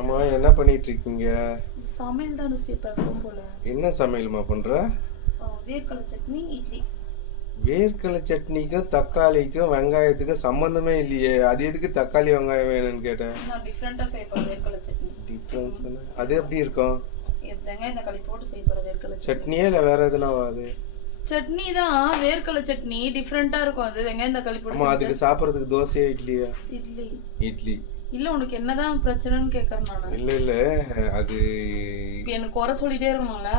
அம்மா என்ன பண்ணிட்டு இருக்கீங்க? சமையல் தான் எப்பவும் போல. என்ன சமையல்மா பண்ற? வேர்க்கடலை சட்னி, இட்லி. வேர்க்கடலை சட்னிக்கும் தக்காளிக்கும் வெங்காயத்துக்கும் சம்பந்தமே இல்லையே. அது எதுக்கு தக்காளி வெங்காயம் வேணும்னு கேட்டேன். நான் டிஃப்ரெண்டா செய்ய போறேன் வேர்க்கடலை சட்னி. டிஃபரன்ஸ் அது எப்படி இருக்கும்? வெங்காயம் தக்காளி போட்டு செய்ய போறேன் வேர்க்கடலை சட்னியே இல்ல வேற எதுனாவா? அது சட்னி தான், வேர்க்கடலை சட்னி டிஃப்ரெண்டா இருக்கும். அது வெங்காயம் தக்காளி போட்டு. அம்மா அதுக்கு சாப்பிடுறதுக்கு தோசையா இட்லியா? இட்லி. இட்லி இல்ல உனக்கு என்னதான் பிரச்சனைன்னு கேக்குறேன் நானு. இல்ல அது எனக்கு குறை சொல்லிட்டே இருக்கணும்ல.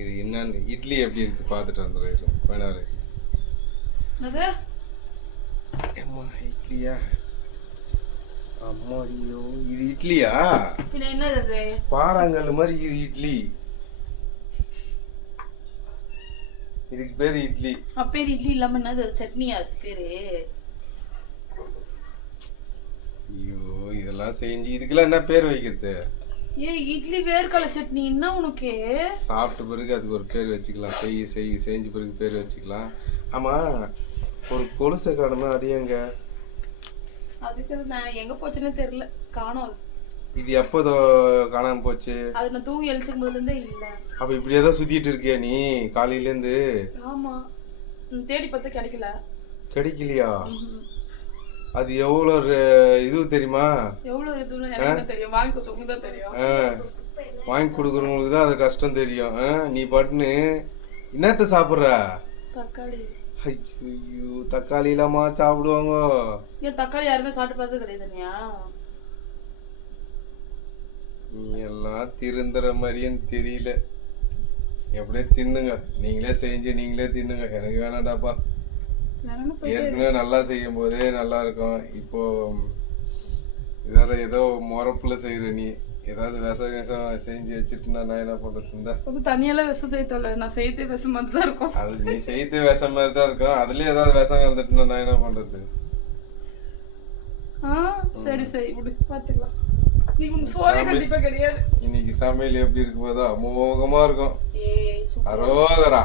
இது என்னன்னு இட்லி எப்படி இருக்கு பாத்துட்டு வந்துடுறேன். வேணாரு அது அம்மா இட்லியா? அம்மா ஐயோ இது இட்லியா? பின்ன என்னது அது? பாறாங்கல் மாதிரி இது இட்லி. இதுக்கு பேரு இட்லி. அப்பேர் இட்லி இல்லாம என்னது சட்னியா அது பேரு? ஐயோ இதெல்லாம் செஞ்சு இதுக்கெல்லாம் என்ன பேர் வைக்கிறது? இட்லி வேர்க்கடலை சட்னி என்ன உனக்கு? சாப்பிட்ட பிறகு அதுக்கு ஒரு பேர் வச்சுக்கலாம். செஞ்ச பிறகு பேர் வச்சுக்கலாம். ஆமா ஒரு கொலுசை காணுமா? அது எங்க? அதுக்கு நான் எங்க போச்சுன்னு தெரியல, காணோம். இது எப்போதோ காணாம போச்சு. அது நான் தூங்கி எழுச்சிக்கும் போதுல இருந்தே இல்ல. அப்ப இப்படியே தான் சுத்திட்டு இருக்கியா நீ காலையில இருந்து? ஆமா, தேடி பார்த்தா கிடைக்கல. கிடைக்கலையா? அது எவ்வளவு இது தெரியுமா? எவ்வளவு இதுன்னு எனக்கு தெரியும், வாங்கி கொடுத்தவங்களுக்கு தான் தெரியும். வாங்கி கொடுக்குறவங்களுக்கு தான் அது கஷ்டம் தெரியும். நீ பட்டுன்னு என்னத்த சாப்பிட்ற? தக்காளி. ஐயோ தக்காளி இல்லாமா சாப்பிடுவாங்க? ஏன் தக்காளி யாருமே சாப்பிட்டு பார்த்தது கிடையாதுனியா? நீ எல்லாம் திருந்துற மாதிரியும் தெரியல. எப்படியே தின்னுங்க, நீங்களே செஞ்சு நீங்களே தின்னுங்க. எனக்கு வேணாடாப்பா. ஏற்கனவே நல்லா செய்யும் போதே நல்லா இருக்கும். இப்போ வேற ஏதோ முறப்புல செய்யற நீ ஏதாவது விஷம் செஞ்சு வச்சுட்டு நான் என்ன பண்றது? தனியெல்லாம் விஷம் செய்யல, நான் செய்யறதே விஷம் மாதிரி தான் இருக்கும். அது நீ செய்யறதே விஷம் மாதிரி தான் இருக்கும். அதுலயே ஏதாவது விஷம் கலந்துட்டுனா நான் என்ன பண்றது? சரி சரி விடு, பாத்துக்கலாம். சோறே கண்டிப்பா கிடையாது. இன்னைக்கு சமையல் எப்படி இருக்கு போதோ அமோகமா இருக்கும். அரோகரா.